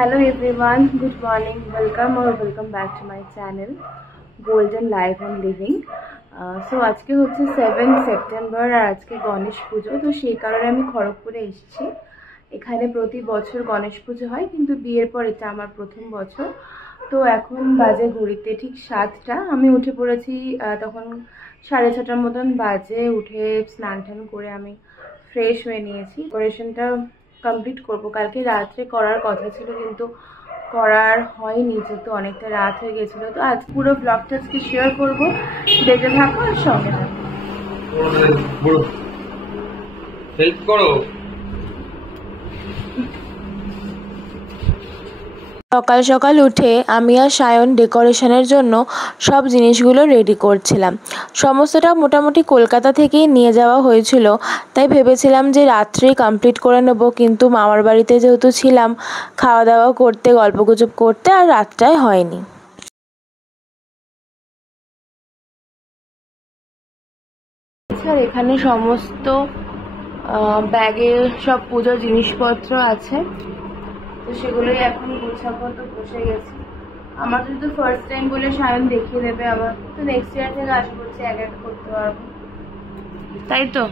Hello everyone, good morning, welcome back to my channel Golden Life and Living. So আজকে হচ্ছে 7 September আর আজকে গণেশ পুজো। তো সেই কারণে আমি খড়গপুরে এসেছি। এখানে প্রতি বছর গণেশ পুজো হয়, কিন্তু বিয়ের পর এটা আমার প্রথম বছর। তো এখন বাজে ঘড়িতে ঠিক 7টা। আমি উঠে পড়েছি তখন 6:30টার মতন বাজে। উঠে স্নান টান করে আমি ফ্রেশ হয়ে নিয়েছি। ডেকোরেশনটা কমপ্লিট করব, কালকে রাত্রে করার কথা ছিল কিন্তু করার হয়নি, যেহেতু অনেকটা রাত হয়ে গেছিলো। তো আজ পুরো ব্লগটা আজকে শেয়ার করবো, দেখতে থাকো আর সঙ্গে থাকো। হেল্প করো। সকাল সকাল উঠে আমি আর সায়ন ডেকোরেশনের জন্য সব জিনিসগুলো রেডি করছিলাম। সমস্তটা মোটামুটি কলকাতা থেকেই নিয়ে যাওয়া হয়েছিল, তাই ভেবেছিলাম যে রাত্রেই কমপ্লিট করে নেব, কিন্তু মামার বাড়িতে যেহেতু ছিলাম খাওয়া দাওয়া করতে, গল্পগুজব করতে আর রাতটাই হয়নি। এখানে সমস্ত ব্যাগে সব পুজোর জিনিসপত্র আছে, তো সেগুলোই এখন গোছাবো। তো বসে গেছি। আমার তো ফার্স্ট টাইম বলে সায়ন দেখিয়ে দেবে, আমার তো নেক্সট ইয়ার থেকে আশা করছি এক এক করতে পারবো, তাই তো।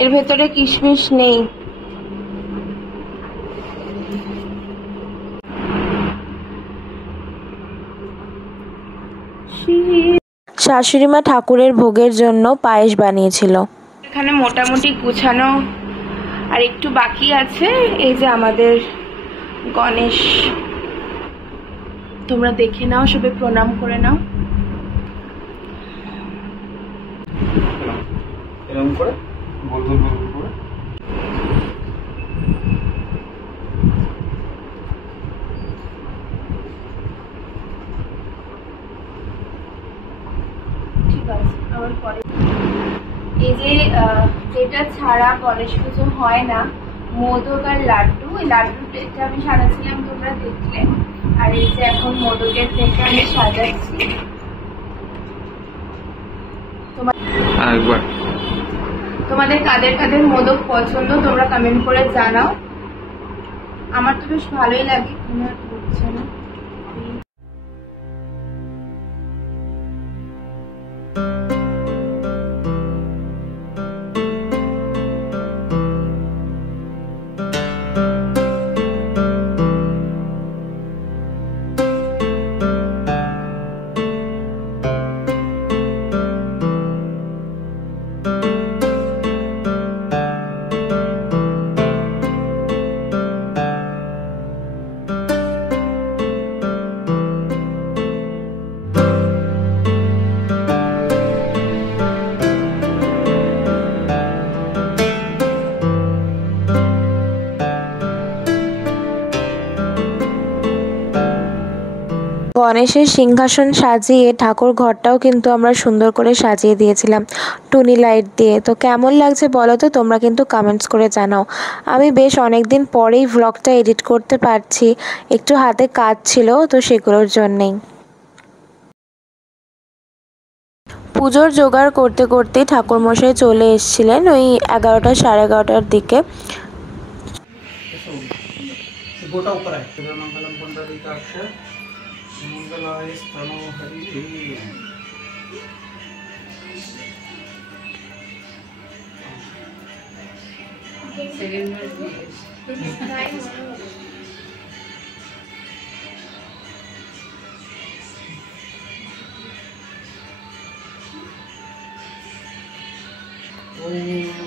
এর ভেতরে কিশমিশ নেই। শাশুড়িমা ঠাকুরের ভোগের জন্য পায়েস বানিয়েছিল। এখানে মোটামুটি গুছানো আর একটু বাকি আছে। এই যে আমাদের গণেশ, তোমরা দেখে নাও, সবাই প্রণাম করে নাও। এরকম করে গোল গোল গোল করে ঠিক আছে। আবার পরে এই যে যেটা ছাড়া গণেশ পুজো হয় না, মোদক আর লাড্ডু, এই লাড্ডুর প্লেটটা আমি সাজাচ্ছিলাম, তোমরা দেখলে। আর এই যে এখন মোদকের প্লেটটা আমি সাজাচ্ছি। তোমাদের কাদের কাদের মোদক পছন্দ তোমরা কমেন্ট করে জানাও। আমার তো বেশ ভালোই লাগে। বুঝছে না গণেশের সিংহাসন সাজিয়ে ঠাকুর ঘরটাও কিন্তু আমরা সুন্দর করে সাজিয়ে দিয়েছিলাম টুনি লাইট দিয়ে। তো কেমন লাগছে বলো তো, তোমরা কিন্তু কমেন্টস করে জানাও। আমি বেশ অনেক দিন পরেই ভ্লগটা এডিট করতে পারছি, একটু হাতে কাজ ছিল তো সেগুলোর জন্যেই। পুজোর জোগাড় করতে করতেই ঠাকুরমশাই চলে এসেছিলেন ওই 11টা সাড়ে 11টার দিকে। गोटा ऊपर है मंगलम पुंडरीकाक्ष मंगलाय स्तनो हरि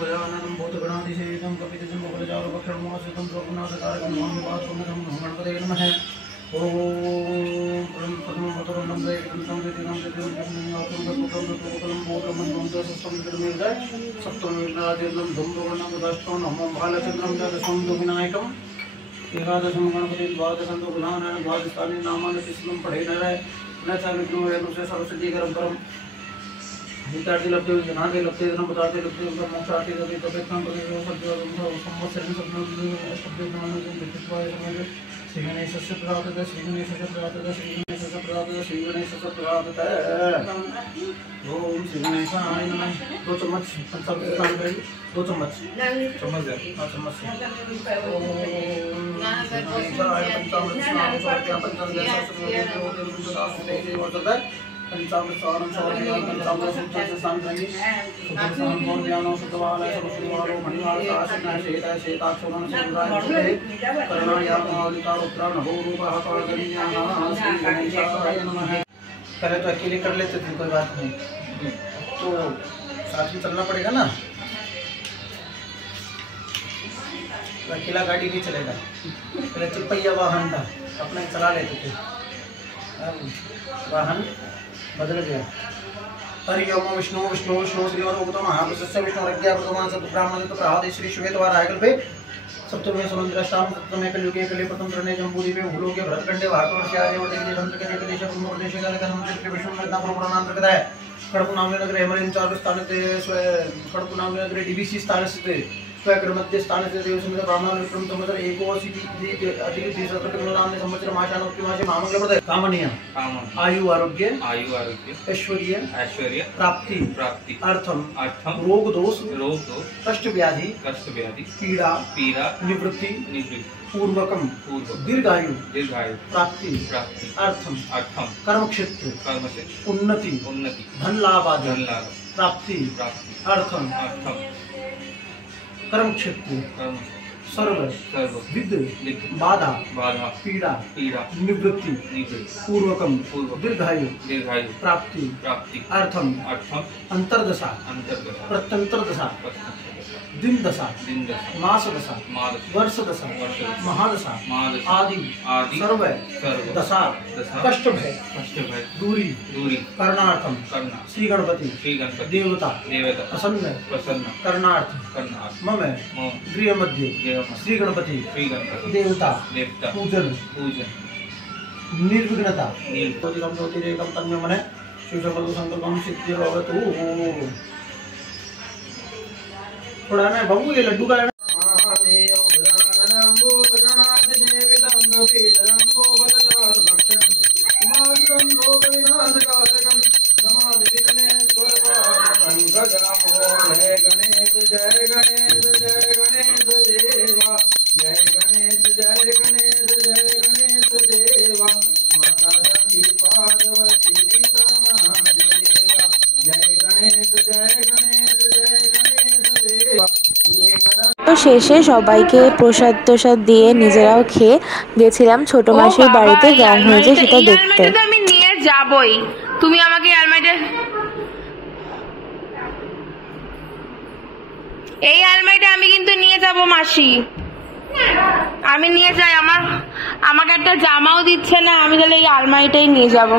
गजाननं भूतगणाधिसेवितं कपितजं बलजालभक्षणमोहसितं सर्वनाशकारकं महानुभावं गणपतये नमः। ॐ प्रथमं वतुरं दैवं दिनं सप्तमीर्नादिनं धूम्रवर्णं दष्टं नमो बालचन्द्रं दशं विनायकं एकादशं गणपति द्वादशं गुणानां द्वादशानि नामानि शिष्यं पठेन न च विष्णुः सरस्वतीकरं परम् हितार्थी लब्धे जनादे लब्धे जन पदार्थे लब्धे मोक्षार्थी लब्धे तपेक्षां पदेव सद्यो संवत्सरेण सद्यो विकृत्वाय समये श्री गणेशस्य प्रार्थते श्री गणेशस्य प्रार्थते श्री गणेशस्य प्रार्थते श्री गणेशस्य प्रार्थते। ओम श्री गणेशाय नमः। 2 चम्मच पंचामृत में 2 चम्मच चम्मच है चम्मच से ओम गणेशाय पंचामृत स्नान करके पंचामृत शास्त्र पंचामृत सारं सौर्यं पंचामृत संचय संतनि सुखसां ज्ञानो सुतवालय सुतवालो मणिवाल आसना शेता शेताक्षरं संग्राय करणायामालिका रुद्रा नभो रूपः पादन्याः श्री गणेशाय नमः। पहले तो अकेले कर लेते थे, कोई बात नहीं, तो साथ में चलना पड़ेगा ना, अकेला गाड़ी नहीं चलेगा। पहले तिपैया वाहन था, अपने चला लेते थे, वाहन बदल गया। हरि ओम विष्णु विष्णु विष्णु श्री वरोगतो महापुरुषस्य विष्णुरज्ञा प्रथमा सद्ब्राह्मण तो प्रहादे श्री श्वेतवार आयकल्पे सप्तमे समुद्रष्टाम सप्तमे कलियुगे कलि प्रथम प्रणय जम्बूदि में भूलोके भरतखंडे वाकवर्ष्यादि वदेशे तंत्र के देश पूर्ण प्रदेश का लेखन मंत्र विष्णु में पुराणांतर कथा है। खड़कुनामले नगरे हेमलिन चार स्थान ते खड़कुनामले नगरे डीबीसी स्थान स्थित स्वयं मध्य स्थान से देवसुमित ब्राह्मण विक्रम संवत्सर 81 अधिक 30 नाम ने संवत्सर माशान उत्तिमासे महामंगल प्रद कामनीय आयु आरोग्य ऐश्वर्य प्राप्ति अर्थम रोग दोष कष्ट व्याधि पीड़ा निवृत्ति पूर्वकम दीर्घायु प्राप्ति अर्थम कर्म क्षेत्र उन्नति धन लाभ आदि प्राप्ति अर्थम कर्म क्षेत्र सर्व विद बाधा पीड़ा निवृत्ति पूर्वकम दीर्घायु प्राप्ति अर्थम अंतर्दशा प्रत्यंतरदशा दिन दशा मास दशा वर्ष दशा महादशा आदि सर्व दशा कष्ट भय दूरी करणार्थम श्री गणपति देवता प्रसन्न करणार्थ मम गृह मध्य श्री गणपति देवता पूजन निर्विघ्नता ज्योतिरेकम तन्मे मने शिवशक्ति संकल्पम सिद्धिर्भवतु। थोड़ा ना बाबू ये लड्डू का তো শেষে সবাইকে প্রসাদ তোসাদ দিয়ে নিজেরাও খেয়ে গেছিলাম ছোট মাসির বাড়িতে গান হয়েছে সেটা দেখতে। আমি নিয়ে যাবই, তুমি আমাকে এই আলমারিটা আমি কিন্তু নিয়ে যাব মাসি, আমি নিয়ে যাই। আমাকে একটা জামাও দিচ্ছে না, আমি তাহলে এই আলমারিটাই নিয়ে যাব।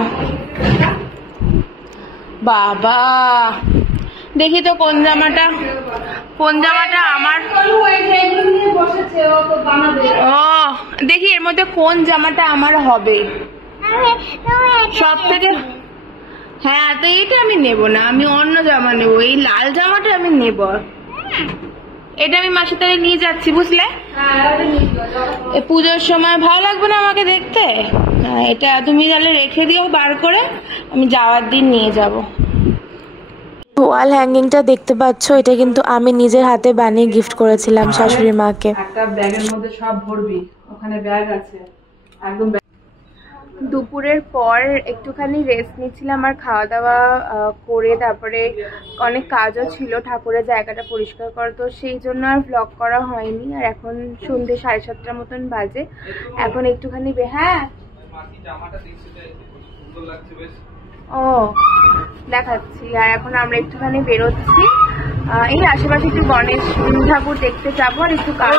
বাবা দেখি তো কোন জামাটা আমার। ও দেখি এর মধ্যে কোন জামাটা আমার হবে। সব থেকে হ্যাঁ, তো এইটা আমি নেব না, আমি অন্য জামা নেব, এই লাল জামাটা আমি নেব। এটা আমি মাসের তালে নিয়ে যাচ্ছি, বুঝলে? এই পুজোর সময় ভালো লাগবে না আমাকে দেখতে? এটা তুমি তাহলে রেখে দিও বার করে, আমি যাওয়ার দিন নিয়ে যাব। ওয়াল হ্যাঙ্গিংটা দেখতে পাচ্ছ, এটা কিন্তু আমি নিজের হাতে বানিয়ে গিফট করেছিলাম শাশুড়ি মাকে। একটা ব্যাগের মধ্যে সব ভরবি, ওখানে ব্যাগ আছে একদম। দুপুরের পর একটুখানি রেস্ট নিচ্ছিলাম আর খাওয়া দাওয়া করে তারপরে অনেক কাজও ছিল, ঠাকুরের জায়গাটা পরিষ্কার করা, তো সেই জন্য আর ব্লগ করা হয়নি। আর এখন সন্ধ্যে 7:30 মতন বাজে, এখন একটুখানি হ্যাঁ ও দেখাচ্ছি। আর এখন আমরা একটুখানি বেরোচ্ছি, এই আশেপাশে একটু গণেশ ঠাকুর দেখতে যাবো আর একটু কাজ।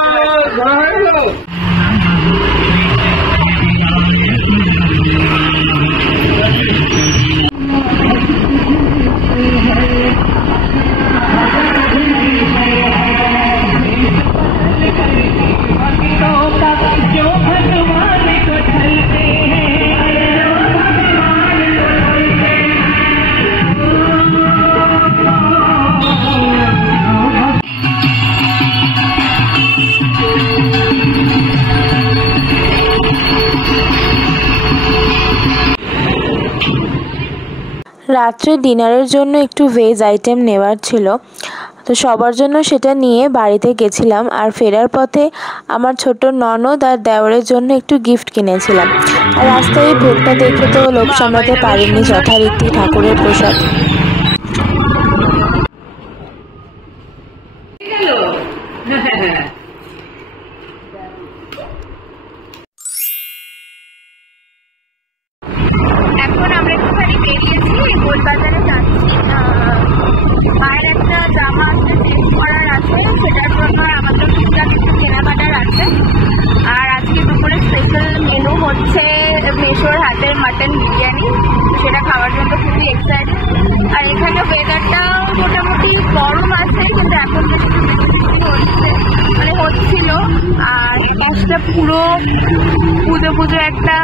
রাত্রে ডিনারের জন্য একটু ভেজ আইটেম নেওয়ার ছিল, তো সবার জন্য সেটা নিয়ে বাড়িতে গেছিলাম। আর ফেরার পথে আমার ছোট ননদ আর দেওরের জন্য একটু গিফট কিনেছিলাম। আর রাস্তায় এই ভোগটা দেখে তো লোভ সামলাতে পারিনি, যথারীতি ঠাকুরের প্রসাদ। এখন আমরা একটুখানি বেরিয়েছি, গোলবাজারে যাচ্ছি। মায়ের একটা জামা আছে চেঞ্জ করার আছে, সেটার জন্য আমাদের টুকটাক একটু কেনাকাটার আছে। আর আজকে দুপুরে স্পেশাল মেনু হচ্ছে মেশোর হাতের মাটন বিরিয়ানি, সেটা খাওয়ার জন্য খুবই এক্সাইটেড। আর এখানে ওয়েদারটাও মোটামুটি গরম আছে, কিন্তু এখন হচ্ছে মানে হচ্ছিল। আর একটা পুরো পুজো পুজো একটা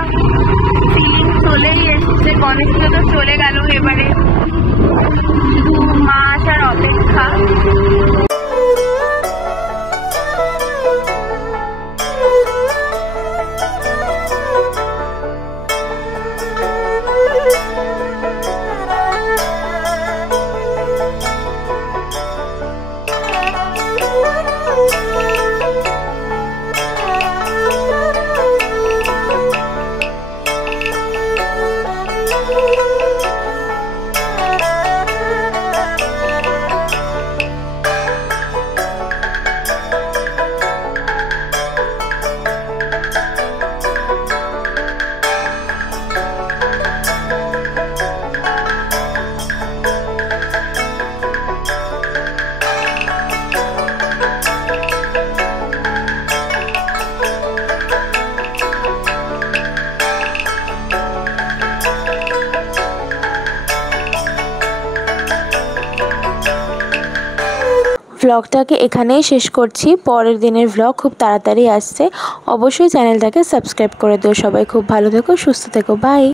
ফিলিং চলেই এসছে। গণেশ পুজো তো চলে গেল, এবারে শুধু মা আসার অপেক্ষা। ব্লগটাকে এখানেই শেষ করছি। পরের দিনের ব্লগ খুব তাড়াতাড়ি আসছে, অবশ্যই চ্যানেলটাকে সাবস্ক্রাইব করে দিও। সবাই খুব ভালো থেকো, সুস্থ থেকো, বাই।